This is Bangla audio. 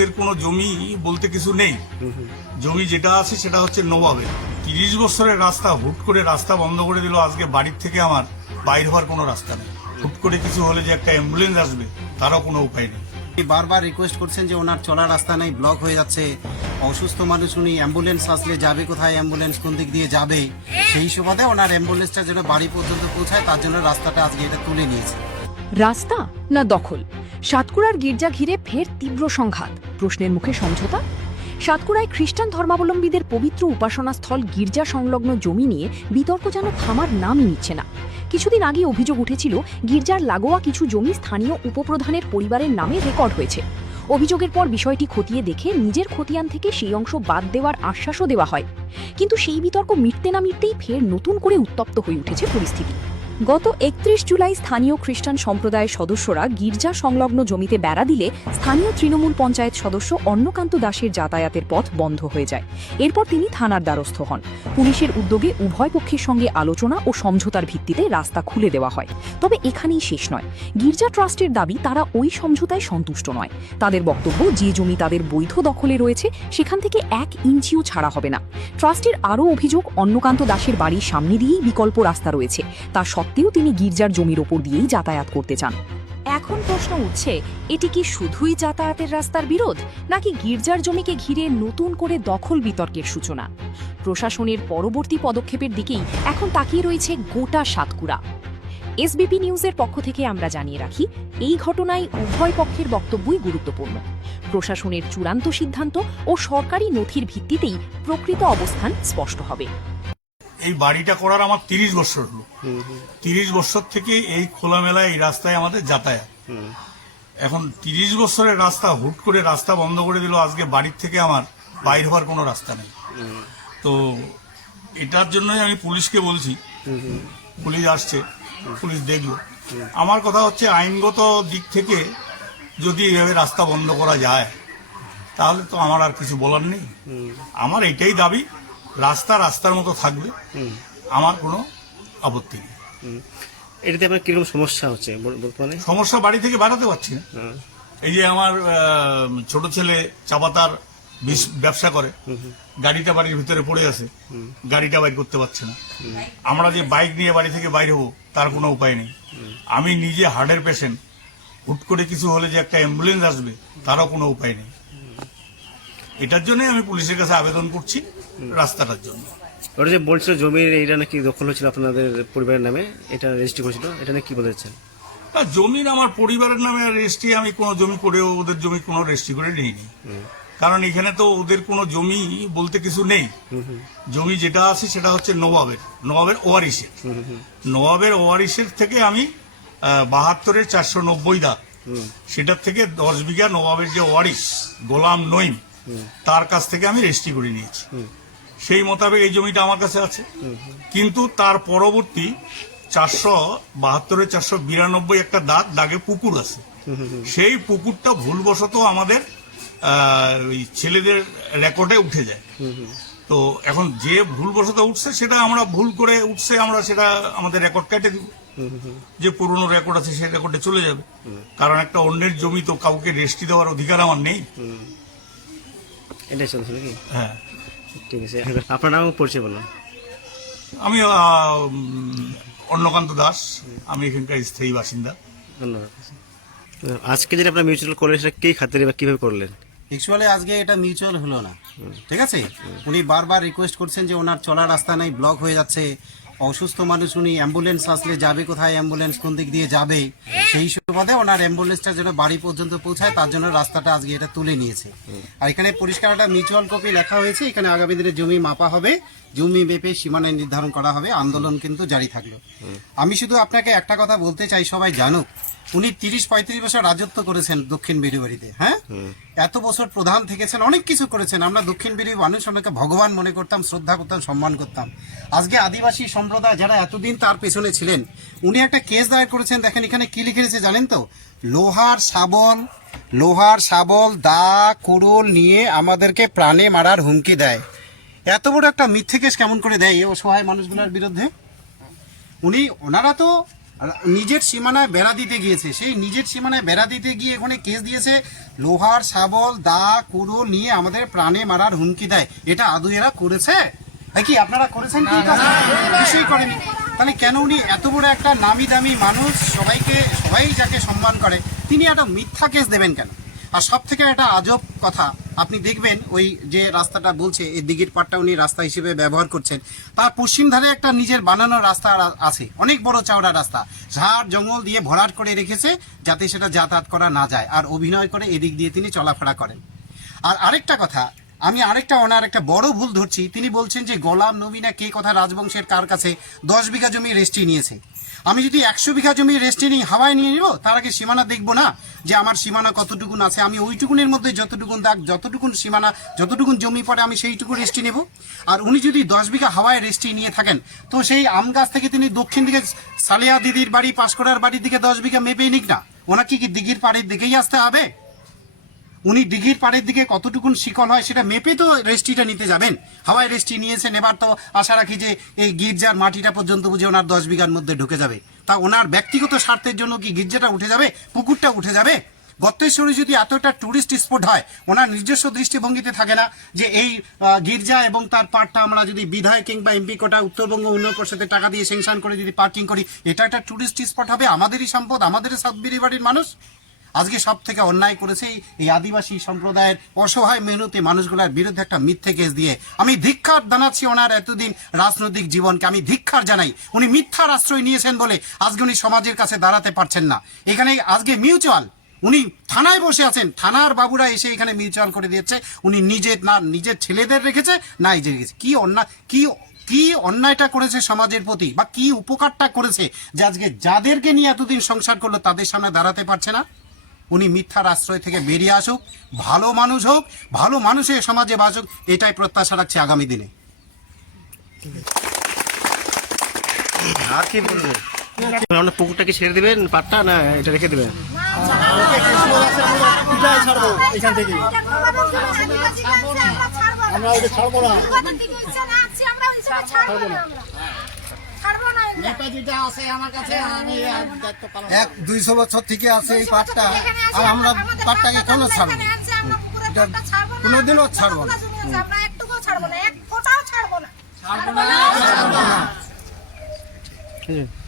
ওদের কোনো জমি বলতে কিছু নেই। জমি যেটা আছে সেটা হচ্ছে নবাবের। 30 বছরের রাস্তা হুট করে রাস্তা বন্ধ করে দিল। আজকে বাড়ির থেকে আমার বাইর হওয়ার কোনো রাস্তা নেই। হুট করে কিছু হলে যে একটা অ্যাম্বুলেন্স আসবে তারও কোনো উপায় নেই। বারবার রিকোয়েস্ট করছেন যে ওনার চলার রাস্তা নেই, ব্লক হয়ে যাচ্ছে, অসুস্থ মানুষ, উনি অ্যাম্বুলেন্স আসলে যাবে কোথায়, অ্যাম্বুলেন্স কোন দিক দিয়ে যাবে, সেই সুবাদে ওনার অ্যাম্বুলেন্সটা যেন বাড়ি পর্যন্ত পৌঁছায় তার জন্য রাস্তাটা আজকে এটা তুলে নিয়েছে। রাস্তা না দখল? সাতকুড়ার গির্জা ঘিরে ফের তীব্র সংঘাত, প্রশ্নের মুখে সমঝোতা। সাতকুড়ায় খ্রিস্টান ধর্মাবলম্বীদের পবিত্র উপাসনাস্থল গির্জা সংলগ্ন জমি নিয়ে বিতর্ক যেন থামার নামই নিচ্ছে না। কিছুদিন আগে অভিযোগ উঠেছিল গির্জার লাগোয়া কিছু জমি স্থানীয় উপপ্রধানের পরিবারের নামে রেকর্ড হয়েছে। অভিযোগের পর বিষয়টি খতিয়ে দেখে নিজের খতিয়ান থেকে সেই অংশ বাদ দেওয়ার আশ্বাসও দেওয়া হয়। কিন্তু সেই বিতর্ক মিটতে না মিটতেই ফের নতুন করে উত্তপ্ত হয়ে উঠেছে পরিস্থিতি। গত 31 জুলাই স্থানীয় খ্রিস্টান সম্প্রদায়ের সদস্যরা গির্জা সংলগ্ন জমিতে বেড়া দিলে স্থানীয় তৃণমূল পঞ্চায়েত সদস্য অন্নকান্ত দাসের যাতায়াতের পথ বন্ধ হয়ে যায়। এরপর তিনি থানার দ্বারস্থ হন। পুলিশের উদ্যোগে উভয় পক্ষের সঙ্গে আলোচনা ও সমঝোতার ভিত্তিতে রাস্তা খুলে দেওয়া হয়। তবে এখানেই শেষ নয়। গির্জা ট্রাস্টের দাবি তারা ওই সমঝোতায় সন্তুষ্ট নয়। তাদের বক্তব্য, যে জমি তাদের বৈধ দখলে রয়েছে সেখান থেকে 1 ইঞ্চিও ছাড়া হবে না। ট্রাস্টের আরও অভিযোগ, অন্নকান্ত দাসের বাড়ির সামনে দিয়েই বিকল্প রাস্তা রয়েছে, তা সত্ত্বেও তিনি গির্জার জমির ওপর দিয়েই যাতায়াত করতে চান। এখন প্রশ্ন উঠছে, এটি কি শুধুই যাতায়াতের রাস্তার বিরোধ, নাকি গির্জার জমিকে ঘিরে নতুন করে দখল বিতর্কের সূচনা? প্রশাসনের পরবর্তী পদক্ষেপের দিকেই এখন তাকিয়ে রয়েছে গোটা সাতকুড়া। এসবিপি নিউজের পক্ষ থেকে আমরা জানিয়ে রাখি, এই ঘটনায় উভয় পক্ষের বক্তব্যই গুরুত্বপূর্ণ। প্রশাসনের চূড়ান্ত সিদ্ধান্ত ও সরকারি নথির ভিত্তিতেই প্রকৃত অবস্থান স্পষ্ট হবে। এই বাড়িটা করার আমার 30 বছর হলো। 30 বছর থেকে এই খোলামেলা এই রাস্তায় আমাদের যাতায়াত। এখন 30 বছরের রাস্তা হুট করে রাস্তা বন্ধ করে দিল। আজকে বাড়ির থেকে আমার বাইর হওয়ার কোনো রাস্তা নেই। তো এটার জন্যই আমি পুলিশকে বলছি, পুলিশ আসছে, পুলিশ দেখলো। আমার কথা হচ্ছে, আইনগত দিক থেকে যদি এইভাবে রাস্তা বন্ধ করা যায় তাহলে তো আমার আর কিছু বলার নেই। আমার এটাই দাবি, রাস্তা রাস্তার মতো থাকবে, আমার কোনো আপত্তি নেই। এটাতে আপনার কিরকম সমস্যা হচ্ছে বর্তমানে? সমস্যা, বাড়ি থেকে বেড়াতে পারছি না। এই যে আমার ছোট ছেলে চা পাতার ব্যবসা করে, গাড়িটা বাড়ির ভিতরে পড়ে আছে, গাড়িটা বাইর করতে পারছে না। আমরা যে বাইক নিয়ে বাড়ি থেকে বাইরে হবো তার কোনো উপায় নেই। আমি নিজে হার্টের পেশেন্ট, হুট করে কিছু হলে যে একটা অ্যাম্বুলেন্স আসবে তারও কোনো উপায় নেই। এটার জন্য আমি পুলিশের কাছে আবেদন করছি, রাস্তাটার জন্য। ওরা যে বলছিল জমির এইটা নাকি দখল হয়েছিল আপনাদের পরিবারের নামে, এটা রেজিস্ট্রি করেছিল, এটা নিয়ে কি বলেছেন? না, জমির আমার পরিবারের নামে রেজিস্ট্রি, আমি কোনো জমি করেও ওদের জমি কোনো রেজিস্ট্রি করে নিইনি। কারণ এখানে তো ওদের কোনো জমি বলতে কিছু নেই। জমি যেটা আছে সেটা হচ্ছে নবাবের ওয়ারিশের। নবাবের ওয়ারিশের থেকে আমি 72-এর 490 দাগ, সেটার থেকে 10 বিঘা নবাবের যে ওয়ারিশ গোলাম নঈম, তার কাছ থেকে আমি রেজিস্ট্রি করে নিয়েছি। সেই মোতাবেক এই জমিটা আমার কাছে আছে। কিন্তু তার পরবর্তী 472-এর 492 একটা দাগে পুকুর আছে। সেই পুকুরটা ভুলবশত আমাদের ওই ছেলেদের রেকর্ডে উঠে যায়। তো এখন যে ভুলবশত উঠছে সেটা আমরা ভুল করে উঠছে, আমরা সেটা আমাদের রেকর্ড কেটে দিব। যে পুরনো রেকর্ড আছে সেই রেকর্ডে চলে যাবে। কারণ একটা অন্যের জমি তো কাউকে রেজিস্ট্রি দেওয়ার অধিকার আমার নেই। এটাই চলছে নাকি? হ্যাঁ, ঠিক আছে। আপনার নাম পরিচয় বলুন। আমি অন্নকান্ত দাস, আমি এখানকার স্থায়ী বাসিন্দা। ধন্যবাদ। আজকে যেটা আপনার মিউচুয়াল করলেন সেটা কি খাতিরে বা কিভাবে করলেন? অ্যাকচুয়ালি আজকে এটা মিউচুয়াল হলো না, ঠিক আছে। উনি বারবার রিকোয়েস্ট করছেন যে ওনার চলার রাস্তা নেই, ব্লক হয়ে যাচ্ছে, অসুস্থ মানুষ, উনি অ্যাম্বুলেন্স আসলে যাবে কোথায়, অ্যাম্বুলেন্স কোন দিক দিয়ে যাবে, সেই সুবাদে ওনার অ্যাম্বুলেন্সটা যেন বাড়ি পর্যন্ত পৌঁছায় তার জন্য রাস্তাটা আজকে এটা তুলে নিয়েছে। আর এখানে পরিষ্কার একটা মিউচুয়াল কপি লেখা হয়েছে, এখানে আগামী দিনে জমি মাপা হবে, জমি মেপে সীমানা নির্ধারণ করা হবে, আন্দোলন কিন্তু জারি থাকলো। আমি শুধু আপনাকে একটা কথা বলতে চাই, সবাই জানুক, উনি 30-35 বছর রাজত্ব করেছেন দক্ষিণ বিড়িবাড়িতে। হ্যাঁ, এত বছর প্রধান থেকেছেন, অনেক কিছু করেছেন। আমরা দক্ষিণ বিড়ি মানুষ ওনাকে ভগবান মনে করতাম, শ্রদ্ধা করতাম, সম্মান করতাম। আজকে আদিবাসী সম্প্রদায় যারা এতদিন তার পেছনে ছিলেন, উনি একটা কেস দায়ের করেছেন। দেখেন এখানে কি লিখে রেখেছে জানেন তো? লোহার শাবল দা কুড়ুল নিয়ে আমাদেরকে প্রাণে মারার হুমকি দেয়। এত বড় একটা মিথ্যে কেস কেমন করে দেয় এই অসহায় মানুষগুলোর বিরুদ্ধে? ওনারা তো নিজের সীমানায় বেড়া দিতে গিয়েছে, সেই নিজের সীমানায় বেড়া দিতে গিয়ে এখানে কেস দিয়েছে, লোহার শাবল দা কুড়ুল নিয়ে আমাদের প্রাণে মারার হুমকি দেয়। এটা আদৌ এরা করেছে? কি আপনারা করেছেন? কি কিছুই করেনি। তাহলে কেন উনি এত বড় একটা নামি দামি মানুষ, সবাই যাকে সম্মান করে, তিনি একটা মিথ্যা কেস দেবেন কেন? আর সব থেকে একটা আজব কথা, আপনি দেখবেন ওই যে রাস্তাটা বলছে এই দিঘির পাড়টা উনি রাস্তা হিসেবে ব্যবহার করছেন, তার পশ্চিম ধারে একটা নিজের বানানো রাস্তা আছে, অনেক বড় চওড়া রাস্তা, ঝাড় জঙ্গল দিয়ে ভরাট করে রেখেছে যাতে সেটা যাতায়াত করা না যায়, আর অভিনয় করে এদিক দিয়ে তিনি চলাফেরা করেন। আর আরেকটা কথা, আমি ওনার একটা বড় ভুল ধরছি, তিনি বলছেন যে গোলাম নবী না কে কথা রাজবংশের কার কাছে 10 বিঘা জমি রেস্ট্রি নিয়েছে। আমি যদি 100 বিঘা জমি রেস্ট্রি নিয়ে হাওয়ায় নিয়ে নিব, তার আগে সীমানা দেখবো না যে আমার সীমানা কতটুকুন আছে? আমি ওইটুকুনের মধ্যে যতটুকুন সীমানা, যতটুকুন জমি পড়ে আমি সেইটুকু রেস্ট্রি নেব। আর উনি যদি 10 বিঘা হাওয়ায় রেস্ট্রি নিয়ে থাকেন, তো সেই আম গাছ থেকে তিনি দক্ষিণ দিকে সালিয়া দিদির বাড়ি, পাঁশকুড়ার বাড়ির দিকে 10 বিঘা মেপেই নিক না, ওনাকে কি দিঘির পাড়ের দিকেই আসতে হবে? উনি দিঘির পাড়ের দিকে কতটুকুন শিকল হয় সেটা মেপে তো রেস্ট্রিটা নিতে যাবেন। হাওয়ায় রেস্ট্রি নিয়েছেন, এবার তো আশা রাখি যে এই গির্জার মাটিটা পর্যন্ত বুঝে ওনার 10 বিঘার মধ্যে ঢুকে যাবে। তা ওনার ব্যক্তিগত স্বার্থের জন্য কি গির্জাটা উঠে যাবে, পুকুরটা উঠে যাবে? গর্তেশ্বরী যদি এতটা টুরিস্ট স্পট হয়, ওনার নিজস্ব দৃষ্টিভঙ্গিতে থাকে না যে এই গির্জা এবং তার পার্কটা আমরা যদি বিধায়ক কিংবা এমপি কোটা উত্তরবঙ্গ উন্নয়ন পরিষদের টাকা দিয়ে সেংশন করে যদি পার্কিং করি, এটা একটা টুরিস্ট স্পট হবে, আমাদেরই সম্পদ, আমাদের সাতবিরি বাড়ির মানুষ। আজকে সব থেকে অন্যায় করেছে এই আদিবাসী সম্প্রদায়ের অসহায় মেহনতি মানুষগুলোর বিরুদ্ধে একটা মিথ্যে কেস দিয়ে। আমি ধিক্কার জানাচ্ছি ওনার এতদিন রাজনৈতিক জীবনকে, আমি ধিক্কার জানাই। উনি মিথ্যার আশ্রয় নিয়েছেন বলে আজকে উনি সমাজের কাছে দাঁড়াতে পারছেন না। এখানে আজকে মিউচুয়াল, উনি থানায় বসে আছেন, থানার বাবুরা এসে এখানে মিউচুয়াল করে দিয়েছে। উনি নিজের ছেলেদের রেখেছে না এই যে রেখেছে। কি অন্যায়টা করেছে সমাজের প্রতি, বা কি উপকারটা করেছে যে আজকে যাদেরকে নিয়ে এতদিন সংসার করলো তাদের সামনে দাঁড়াতে পারছে না? উনি মিথ্যার আশ্রয় থেকে বেরিয়ে আসুক, ভালো মানুষ হোক, ভালো মানুষের সমাজে বাসুক, এটাই প্রত্যাশা রাখছি আগামী দিনে। আর কি বলবেন? আপনার পুকুরটাকে ছেড়ে দিবেন পাটটা, না এটা রেখে দিবেন? এখান থেকে আমরা ওকে ছাড়বো না, নেতাজিটা আছে আমার কাছে, আমি 200 বছর থেকে আছে এই পাটটা, আর আমরা পাটটাকে কেন ছাড়বো? কোনোদিনও ছাড়বো না, আমরা একটুকু ছাড়বো না, এক ফোঁটাও ছাড়বো না। ঠিক আছে।